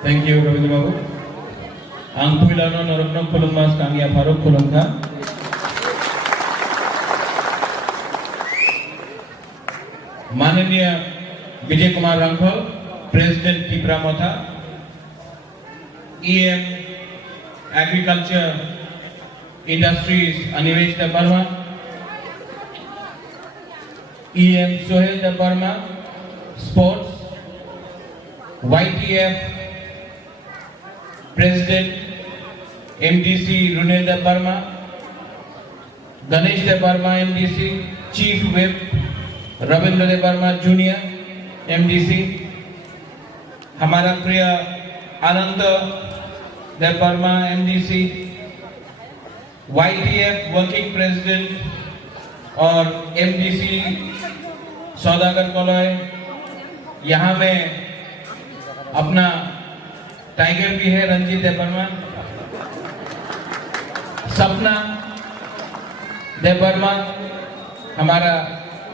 Thank you, Ravindra Babu. Ang puilano noroknong pulungmas kami Faruk Pulungka. माननीय Vijay Kumar Rankhal, president Tipra Motha, EM agriculture industries Anivesh Debbarma, EM Sohel Debbarma, sports, YTF president MDC Runel Debbarma, Ganesh Debbarma MDC, chief whip Ravindra Debbarma junior MDC, हमारा प्रिय Anand Debbarma MDC, YTF working president और MDC सौदागर कॉलोय, यहाँ में अपना tiger भी है रंजीत देबर्मा, सपना देबर्मा हमारा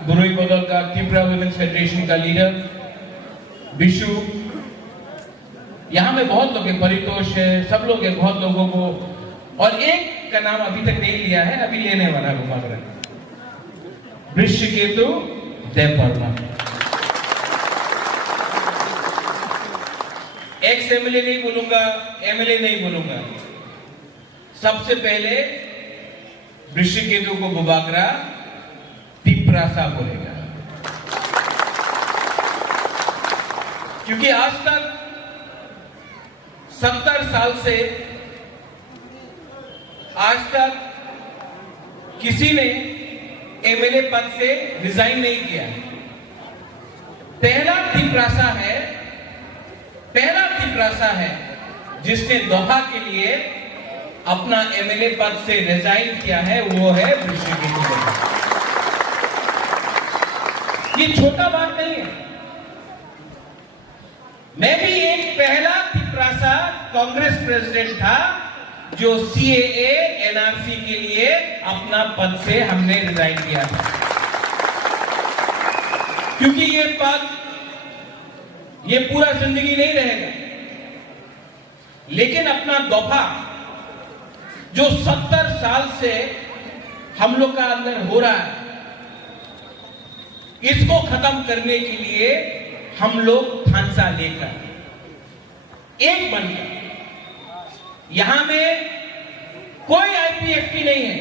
गुरुई बदल का त्रिपुरा वुमेन्स फेडरेशन का लीडर, विशु, यहाँ में बहुत लोग हैं, परितोष है, सब लोग हैं, बहुत लोगों को, और एक का नाम अभी तक नहीं लिया है, अभी लेने वाला है बुमागरा, वृश्चिकेतु देबर्मा। एक्स एमएलए नहीं बोलूंगा, एमएलए नहीं बोलूंगा, सबसे पहले वृश्चिकेतु को बुबागरा टिपरासा बोलेगा, क्योंकि आज तक 70 साल से आज तक किसी ने एमएलए पद से रिजाइन नहीं किया। पहला टिपरासा है जिसने दोहा के लिए अपना एमएलए पद से रिजाइन किया है, वो है वृश्चिकेतु। ये छोटा बात नहीं है। मैं भी एक पहला टिपरासा कांग्रेस प्रेसिडेंट था जो CAA NRC के लिए अपना पद से हमने रिजाइन किया था, क्योंकि ये पद ये पूरा जिंदगी नहीं रहेगा, लेकिन अपना दोफा जो 70 साल से हम लोग का अंदर हो रहा है, इसको खत्म करने के लिए हम लोग थानसा लेकर एक बनकर, यहां में कोई IPFT नहीं है,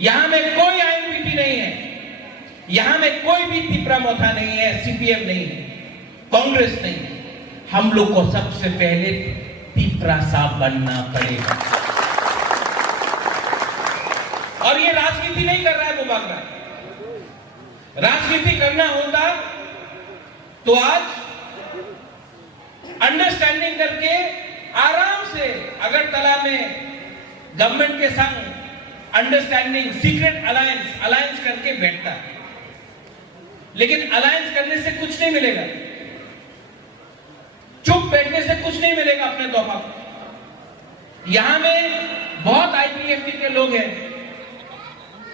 यहां में कोई INPT नहीं है, यहां में कोई भी टिपरा मोथा नहीं है, CPM नहीं है, कांग्रेस नहीं है। हम लोग को सबसे पहले टिपरासा बनना पड़ेगा, और ये राजनीति नहीं कर रहा है बुबागरा। राजनीति करना होता तो आज अंडरस्टैंडिंग करके आराम से अगरतला में गवर्नमेंट के संग अंडरस्टैंडिंग सीक्रेट अलायंस करके बैठता, लेकिन अलायंस करने से कुछ नहीं मिलेगा, चुप बैठने से कुछ नहीं मिलेगा अपने दोफा को। यहां में बहुत IPFT के लोग हैं,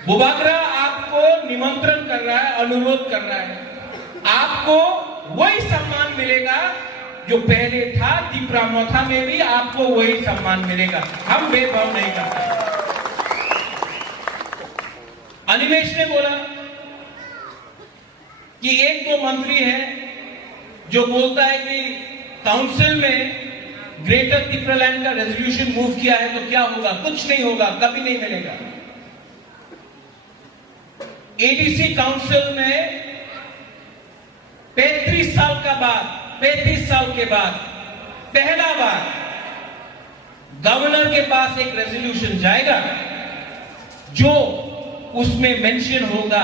बुबागरा आपको निमंत्रण कर रहा है, अनुरोध कर रहा है, आपको वही सम्मान मिलेगा जो पहले था टिपरा मोथा में भी, आपको वही सम्मान मिलेगा, हम भेदभाव नहीं करते। अनिमेश ने बोला कि एक दो मंत्री है जो बोलता है कि काउंसिल में ग्रेटर टिपरालैंड का रेजोल्यूशन मूव किया है तो क्या होगा, कुछ नहीं होगा, कभी नहीं मिलेगा। ADC काउंसिल में 35 साल के बाद पहला बार गवर्नर के पास एक रेजोल्यूशन जाएगा जो उसमें मेंशन होगा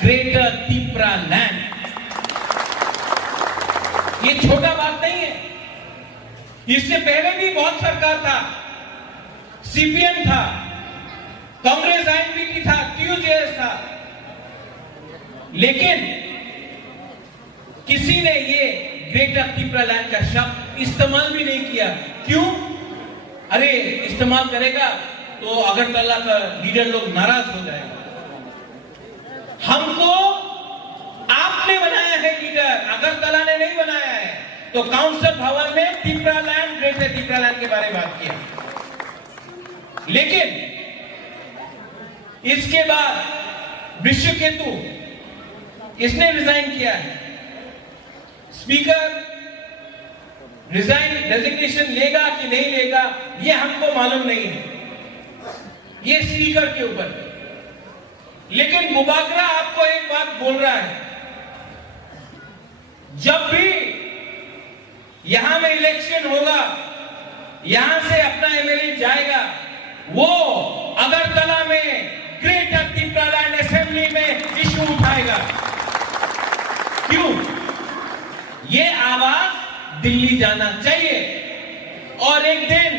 ग्रेटर टिपरालैंड। ये छोटा बात नहीं है। इससे पहले भी बहुत सरकार था, CPM था, कांग्रेस INPT था, TUJS था, लेकिन किसी ने ये ग्रेटर टिपरालैंड का शब्द इस्तेमाल भी नहीं किया। क्यों? अरे इस्तेमाल करेगा तो अगरतला का लीडर लोग नाराज हो जाएगा। हमको आपने बनाया है लीडर, अगरतला ने नहीं बनाया है। तो काउंसिल भवन में तिप्रालैंड, ग्रेटर तिप्रालैंड के बारे में बात किया। लेकिन इसके बाद वृषकेतु किसने रिजाइन किया है? स्पीकर रिजाइन रेजिग्नेशन लेगा कि नहीं लेगा ये हमको मालूम नहीं है, ये स्पीकर के ऊपर। लेकिन मुबागरा आपको एक बात बोल रहा है, जब भी यहां में इलेक्शन होगा, यहां से अपना एमएलए जाएगा, वो अगरतला में ग्रेटर तिप्रालैंड असेंबली में इशू उठाएगा। क्यों? ये आवाज दिल्ली जाना चाहिए। और एक दिन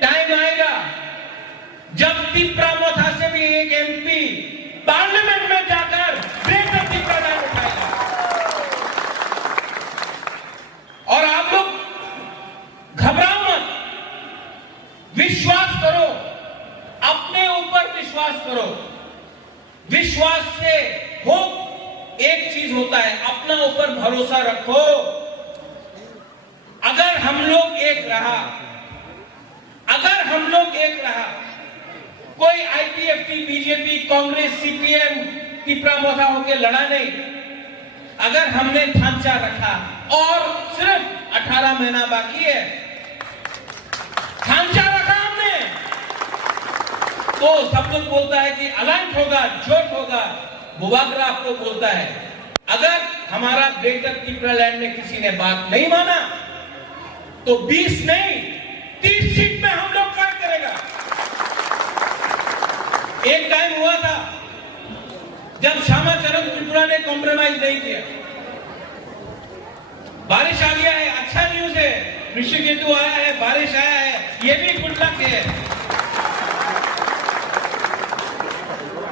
टाइम आएगा जब तिप्रामोथा से भी एक एमपी पार्लियामेंट में जाकर ग्रेटर तिप्रालैंड उठाएगा। और आप लोग घबराओ मत, विश्वास करो, अपने ऊपर विश्वास करो। विश्वास से हो एक चीज होता है, अपना ऊपर भरोसा रखो। अगर हम लोग एक रहा, अगर हम लोग एक रहा, कोई IPFT, BJP, Congress, CPM Tipramotha होकर लड़ा नहीं, अगर हमने ढांचा रखा और सिर्फ 18 महीना बाकी है, ढांचा रखा हमने, तो सब लोग बोलता है कि अलायंस होगा, जोट होगा। मुबागरा आपको बोलता है अगर हमारा ग्रेटर तिप्रालैंड में किसी ने बात नहीं माना तो 20 नहीं 30 सीट में हम लोग फाइट करेगा। एक टाइम हुआ था जब श्यामाचरण त्रिपुरा ने कॉम्प्रोमाइज नहीं किया। बारिश आ गया है, अच्छा न्यूज है, वृषकेतु आया है, बारिश आया है, ये भी गुड लक है।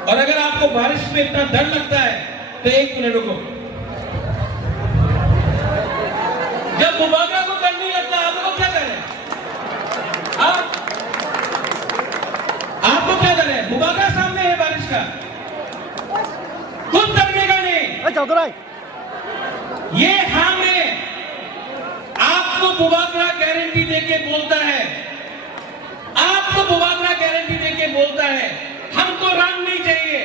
और अगर आपको बारिश में इतना डर लगता है तो एक मिनट रुको। जब मुबागरा को डर नहीं लगता आपको क्या करें? आपको क्या करें? मुबागरा सामने है बारिश का, खुद डरने का नहीं। ये हाँ में आपको मुबागरा गारंटी देके बोलता है, आपको मुबागरा गारंटी देके बोलता है हमको रंग नहीं चाहिए,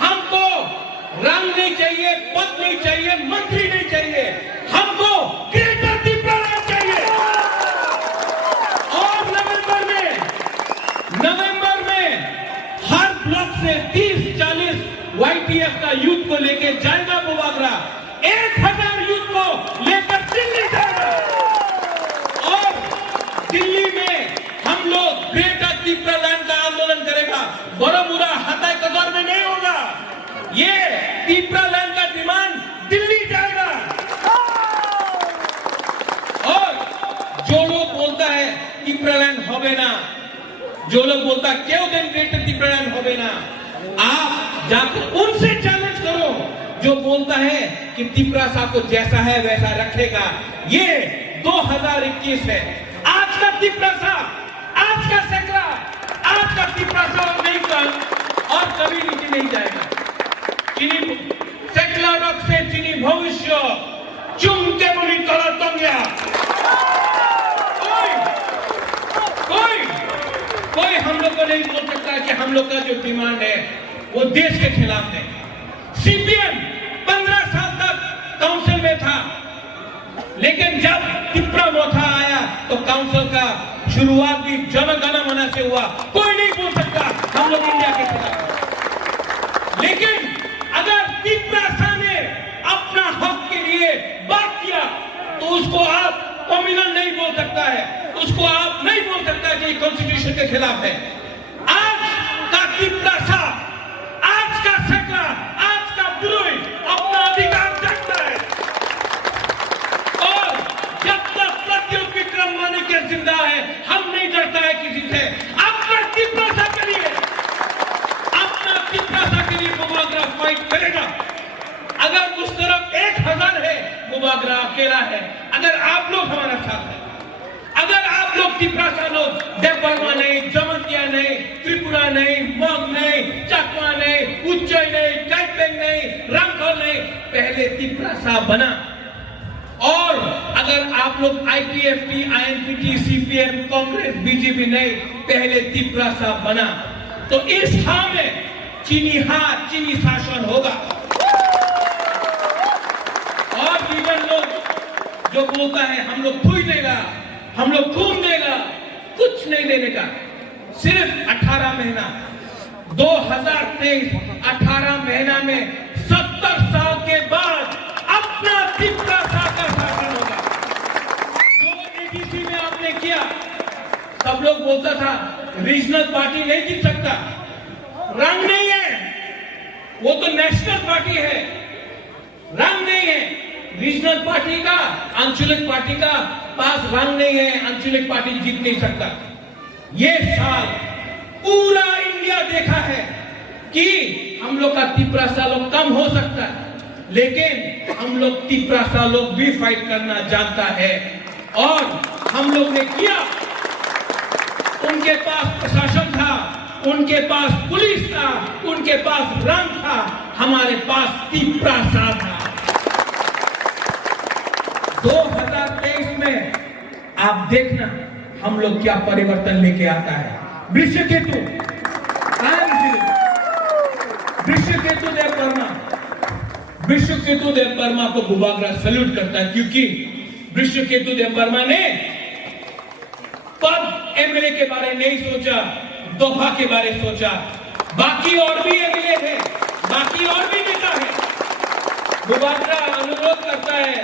हमको रंग नहीं चाहिए, पद नहीं चाहिए, मंत्री नहीं चाहिए, हमको ग्रेटर तिप्रालैंड चाहिए। और नवंबर में हर ब्लॉक से 30-40 वाईटीएफ का यूथ को लेके जाएगा मुबागरा, 1000 यूथ को लेकर दिल्ली जाएगा। और दिल्ली में हम लोग ग्रेटर तिप्रालैंड का आंदोलन करेगा। बड़ोमुरा हताई कदर में नहीं होगा, ये तिप्रालैंड का डिमांड दिल्ली जाएगा। और जो लोग बोलता है तिप्रालैंड होवे ना, जो लोग बोलता है क्यों दिन ग्रेटर तिप्रालैंड होवे ना, आप जाकर उनसे चैलेंज करो जो बोलता है कि तिप्रासा को जैसा है वैसा रखेगा। ये 2021 है, आज का तिप्रासा, आज का सेक्रा, आज का तिप्रासा और नहीं कल और कभी नीचे नहीं जाएगा। चीनी सेक्ला रख से चीनी भविष्य चुमके मुनी तोड़ा तंग्या। कोई हम लोग को नहीं बोल सकता कि हम लोग का जो डिमांड है वो देश के खिलाफ है। सीपीएम 15 साल तक काउंसिल में था, लेकिन जब तिप्रामोथा आया तो काउंसिल का शुरुआत भी जनगण मन से हुआ। कोई नहीं बोल सकता हम लोग इंडिया के खिलाफ। लेकिन अगर तिप्रासा ने अपना हक के लिए बात किया तो उसको आप कम्युनल नहीं बोल सकता है, उसको आप नहीं बोल सकता कि कॉन्स्टिट्यूशन के खिलाफ है। आज का तिप्रासा, आज का सेक्रा, आज का विरोही अपना अधिकार जानता है। और जब तक प्रत्युत विक्रम माणिक्य जिंदा है, हम नहीं डरता है किसी से। अपना तिप्रासा के लिए, अपना तिप्रासा के लिए मुबागरा फाइट करेगा। अगर उस तरफ 1000 है, मुबागरा अकेला है। अगर आप लोग हमारा साथ है, अगर आप लोग तिप्रासा लोग देवबर्मा नहीं, जमतिया नहीं, त्रिपुरा नहीं, मग नहीं, चकमा नहीं, उच्चई नहीं, कैपेंग नहीं, रंगखोल नहीं, पहले तिप्रासा बना। और अगर आप लोग आईपीएफटी, आईएनपीटी, सीपीएम, कांग्रेस, बीजेपी नहीं, पहले त्रिपुरा साहब बना तो इस हां में चीनी शासन होगा। और लीडर लोग जो बोलता है हम लोग फूई देगा, हम लोग खून देगा, कुछ नहीं देने का। सिर्फ 18 महीना 2023 18 महीना में 70 साल के बाद अपना त्रिपुरा साहब का शासन होगा। जो एडीसी में आपने किया, सब लोग बोलता था रीजनल पार्टी नहीं जीत सकता, रंग नहीं है, वो तो नेशनल पार्टी है, रंग नहीं है। रीजनल पार्टी का, आंचलिक पार्टी का पास रंग नहीं है, आंचलिक पार्टी जीत नहीं सकता। ये साल पूरा इंडिया देखा है कि हम लोग का त्रिपुरा सा लोग कम हो सकता है, लेकिन हम लोग त्रिपुरा सा लोग भी फाइट करना जानता है और हम लोग ने किया। उनके पास प्रशासन था, उनके पास पुलिस था, उनके पास रंग था, हमारे पास त्रिपुरा सा था। 2023 में आप देखना हम लोग क्या परिवर्तन लेके आता है। वृषकेतु देव वर्मा को बुबागरा सल्यूट करता है, क्योंकि वृषकेतु देव वर्मा ने पद एमएलए के बारे में नहीं सोचा, दोहा के बारे में सोचा। बाकी और भी एमएलए थे, बाकी और भी नेता है। बुबागरा अनुरोध करता है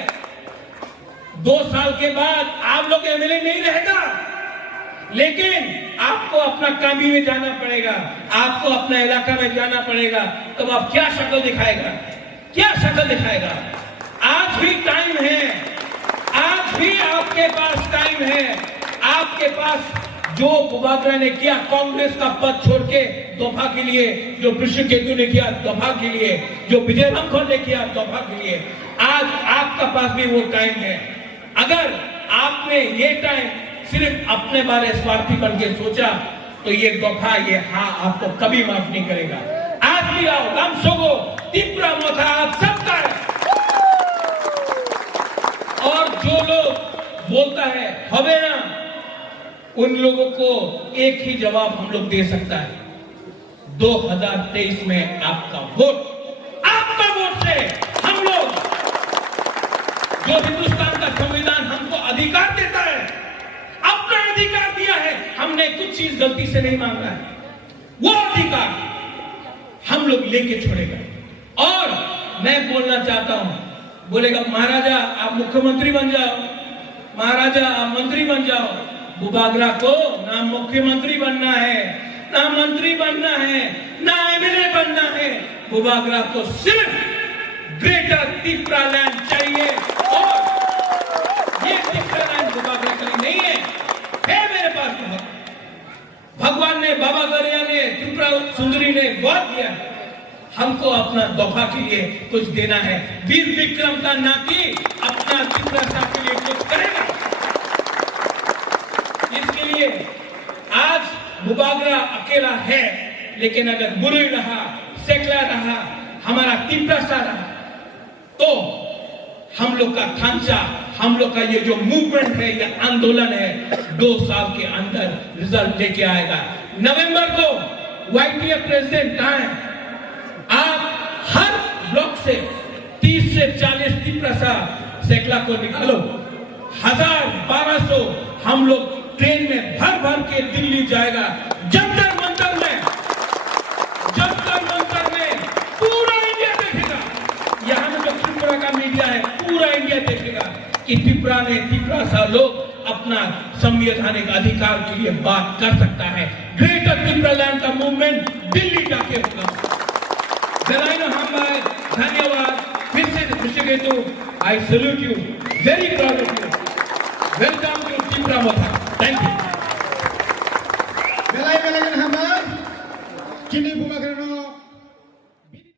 2 साल के बाद आप लोग एमएलए नहीं रहेगा, लेकिन आपको अपना कामी में जाना पड़ेगा, आपको अपना इलाका में जाना पड़ेगा। तब आप क्या शक्ल दिखाएगा, क्या शक्ल दिखाएगा? आज भी टाइम है, आज भी आपके पास टाइम है। आपके पास जो बुबागरा ने किया कांग्रेस का पद छोड़ के दोफा के लिए, जो वृषकेतु ने किया दोफा के लिए, जो विजय रामखोर ने किया दोफा के लिए, आज आपका पास भी वो टाइम है। अगर आपने ये टाइम सिर्फ अपने बारे स्वार्थी बन के सोचा तो ये दोफा, ये हाँ आपको कभी माफ नहीं करेगा। आज भी आओ, रामसोगो त्रिपुरा मोथा आप सबका है। और जो लोग बोलता है हवे ना, उन लोगों को एक ही जवाब हम लोग दे सकता है, 2023 में आपका वोट से हम लोग, जो हिंदुस्तान का संविधान हमको अधिकार देता है, अपना अधिकार दिया है, हमने कुछ चीज गलती से नहीं मांगा है, वो अधिकार हम लोग लेके छोड़ेगा। और मैं बोलना चाहता हूं, बोलेगा महाराजा आप मुख्यमंत्री बन जाओ, महाराजा आप मंत्री बन जाओ। बुबागरा को ना मुख्यमंत्री बनना है, ना मंत्री बनना है, ना एमएलए बनना है। बुबागरा को सिर्फ ग्रेटर त्रिपुरा लैंड चाहिए, और ये त्रिपुरा लैंड बुबागरा के लिए नहीं है मेरे पास बहुत। भगवान ने, बाबा गरिया ने, त्रिपुरा सुंदरी ने बहुत दिया, हमको अपना दोफा के लिए कुछ देना है। वीर विक्रम का नाती अपना त्रिपुरा साहब के लिए कुछ करेगा। इसके लिए आज बुबागरा अकेला है, लेकिन अगर बुरी रहा, सेकला रहा, हमारा त्रिपुरा सा रहा, तो हम लोग का ढांचा, हम लोग का ये जो मूवमेंट है, ये आंदोलन है, 2 साल के अंदर रिजल्ट लेके आएगा। नवंबर को वाईटीएफ प्रेसिडेंट कहां है? आप हर ब्लॉक से 30 से 40 त्रिपुरा सा सेकला को निकालो, 1000-1200 हम लोग ट्रेन में भर के दिल्ली जाएगा। जंतर मंतर में पूरा इंडिया देखेगा, यहाँ में जो त्रिपुरा का मीडिया है पूरा इंडिया देखेगा कि त्रिपुरा में त्रिपुरा सा लोग अपना संवैधानिक अधिकार के लिए बात कर सकता है। ग्रेटर त्रिपुरा लैंड का मूवमेंट दिल्ली जाके होगा। धन्यवाद फिर से Vrishketu, I salute you, very proud of you, welcome to Tripura Motha.